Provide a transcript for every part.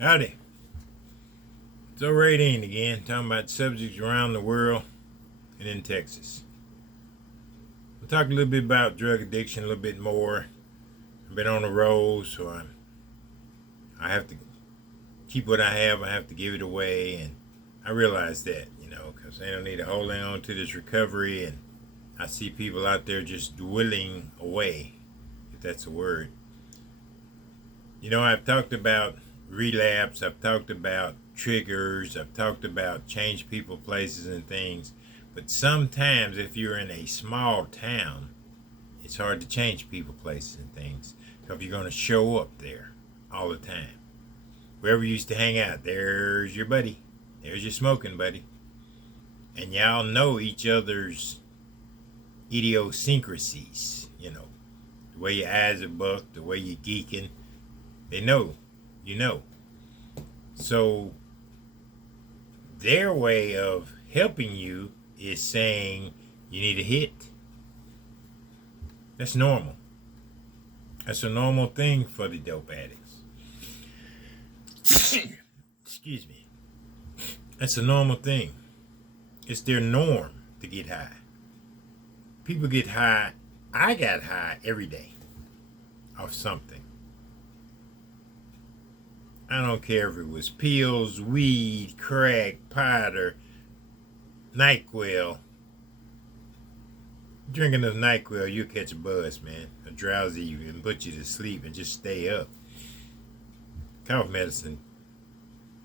Howdy. So Radine again, talking about subjects around the world and in Texas. We'll talk a little bit about drug addiction, a little bit more. I've been on the road, so I have to keep what I have. I have to give it away, and I realize that, because they don't need to hold on to this recovery, and I see people out there just dwindling away, if that's a word. I've talked about relapse. I've talked about triggers. I've talked about change people, places, and things. But sometimes, if you're in a small town, it's hard to change people, places, and things. So if you're going to show up there all the time, wherever you used to hang out, there's your buddy. There's your smoking buddy. And y'all know each other's idiosyncrasies. The way your eyes are bucked, the way you're geeking. They know. You know. So their way of helping you is saying you need a hit. That's normal. That's a normal thing for the dope addicts. Excuse me. That's a normal thing. It's their norm to get high. People get high. I got high every day off something. I don't care if it was pills, weed, crack, pot, or NyQuil. Drinking enough NyQuil, you'll catch a buzz, man. A drowsy and put you to sleep and just stay up. Cough medicine,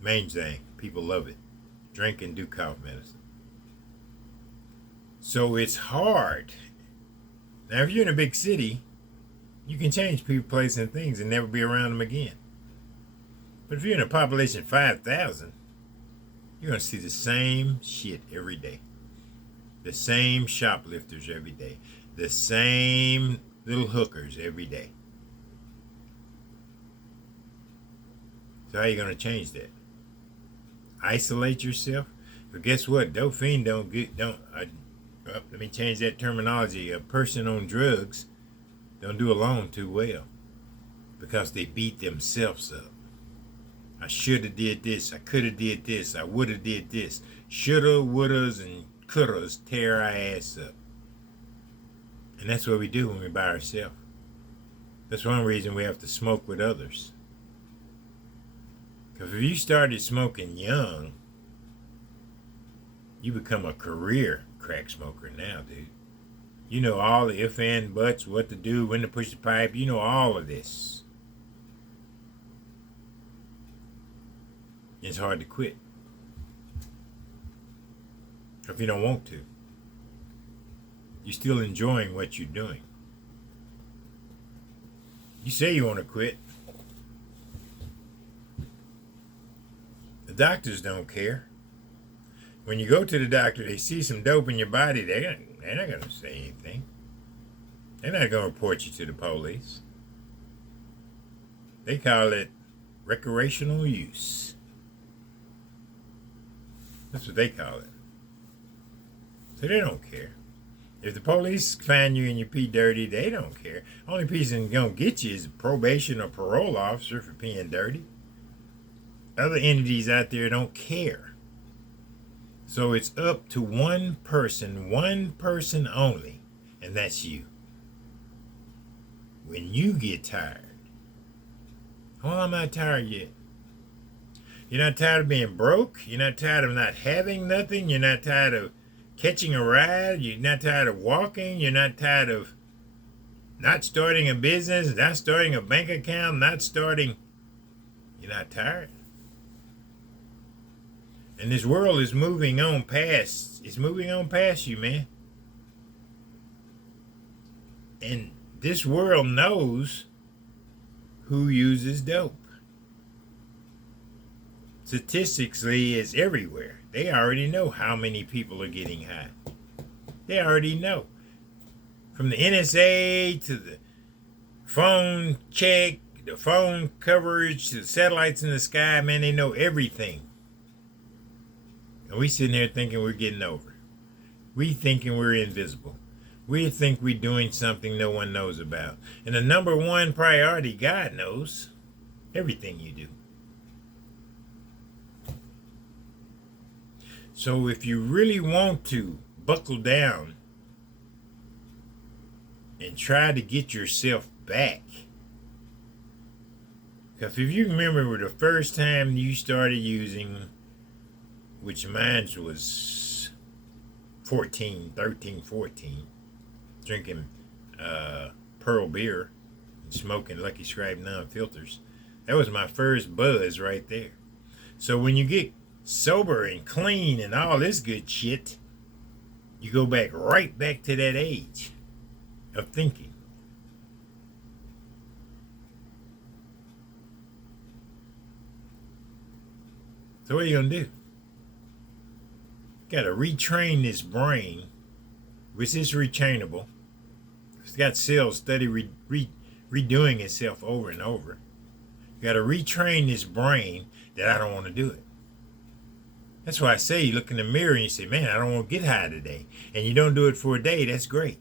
main thing. People love it. Drink and do cough medicine. So it's hard. Now, if you're in a big city, you can change people, places, and things and never be around them again. But if you're in a population of 5,000, you're going to see the same shit every day. The same shoplifters every day. The same little hookers every day. So how are you going to change that? Isolate yourself? But guess what? Dope fiend let me change that terminology. A person on drugs don't do alone too well because they beat themselves up. I should have did this. I could have did this. I would have did this. Shoulda, wouldas, and couldas tear our ass up. And that's what we do when we're by ourselves. That's one reason we have to smoke with others. Because if you started smoking young, you become a career crack smoker now, dude. You know all the if and buts, what to do, when to push the pipe. You know all of this. It's hard to quit if you don't want to. You're still enjoying what you're doing. You say you want to quit. The doctors don't care. When you go to the doctor, they see some dope in your body, they're not going to say anything. They're not going to report you to the police. They call it recreational use. That's what they call it. So they don't care. If the police find you and you pee dirty, they don't care. Only person gonna get you is a probation or parole officer for peeing dirty. Other entities out there don't care. So it's up to one person only, and that's you. When you get tired, oh, I'm not tired yet. You're not tired of being broke. You're not tired of not having nothing. You're not tired of catching a ride. You're not tired of walking. You're not tired of not starting a business, not starting a bank account, You're not tired. And this world is moving on past. It's moving on past you, man. And this world knows who uses dope. Statistically, it's everywhere. They already know how many people are getting high. They already know. From the NSA to the phone check, the phone coverage, to the satellites in the sky, man, they know everything. And we sitting here thinking we're getting over. We thinking we're invisible. We think we're doing something no one knows about. And the number one priority, God knows everything you do. So if you really want to buckle down and try to get yourself back, because if you remember the first time you started using, which mine was 14, drinking Pearl beer and smoking Lucky Strike non-filters, that was my first buzz right there. So when you get sober and clean and all this good shit, you go back right back to that age of thinking. So what are you gonna do? Got to retrain this brain, which is retrainable. It's got cells steady redoing itself over and over. You got to retrain this brain that I don't want to do it. That's why I say you look in the mirror and you say, man, I don't want to get high today. And you don't do it for a day, that's great.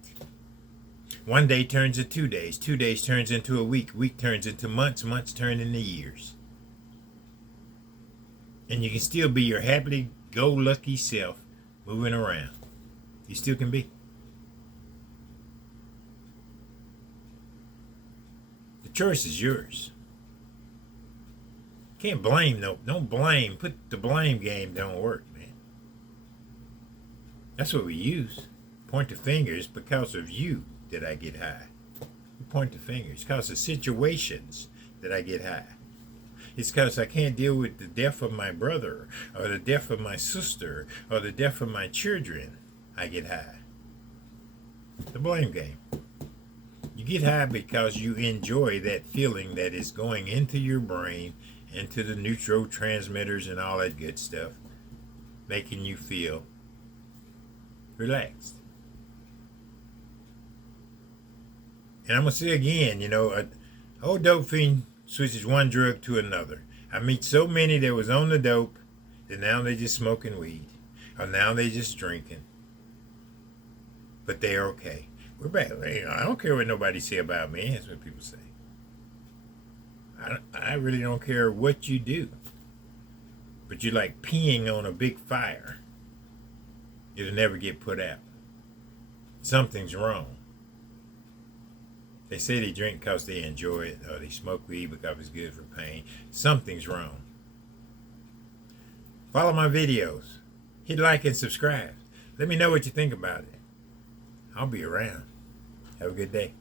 One day turns into 2 days. 2 days turns into a week. Week turns into months. Months turn into years. And you can still be your happy-go-lucky self moving around. You still can be. The choice is yours. Can't blame, no. Don't blame. Put the blame game don't work, man. That's what we use. Point the fingers because of you that I get high. You point the fingers because of situations that I get high. It's because I can't deal with the death of my brother or the death of my sister or the death of my children. I get high. The blame game. You get high because you enjoy that feeling that is going into your brain, into the neurotransmitters and all that good stuff, making you feel relaxed. And I'm going to say again, an old dope fiend switches one drug to another. I meet so many that was on the dope that now they just smoking weed. Or now they just drinking. But they're okay. We're back. I don't care what nobody say about me. That's what people say. I really don't care what you do. But you're like peeing on a big fire. It'll never get put out. Something's wrong. They say they drink because they enjoy it, or they smoke weed because it's good for pain. Something's wrong. Follow my videos. Hit like and subscribe. Let me know what you think about it. I'll be around. Have a good day.